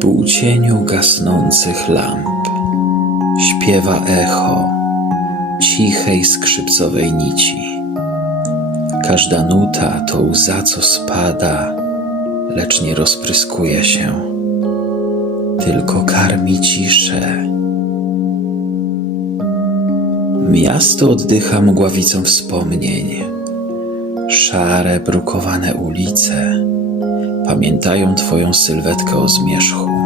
półcieniu gasnących lamp śpiewa echo cichej skrzypcowej nici. Każda nuta to łza, co spada, lecz nie rozpryskuje się, tylko karmi ciszę. Miasto oddycha mgławicą wspomnień. Szare, brukowane ulice pamiętają Twoją sylwetkę o zmierzchu.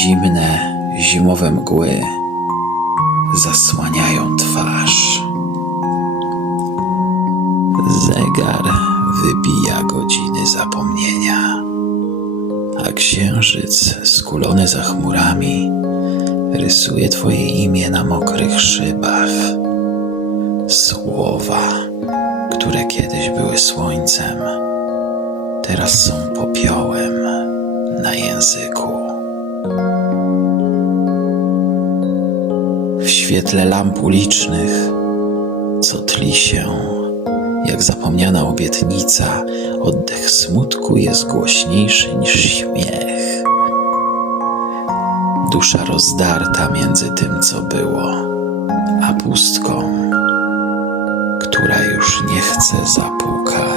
Zimne, zimowe mgły zasłaniają twarz. Zegar wybija godziny zapomnienia, a księżyc skulony za chmurami rysuje Twoje imię na mokrych szybach. Słowa, które kiedyś były słońcem, teraz są popiołem na języku. Świetle lamp ulicznych, co tli się, jak zapomniana obietnica, oddech smutku jest głośniejszy niż śmiech. Dusza rozdarta między tym, co było, a pustką, która już nie chce zapukać.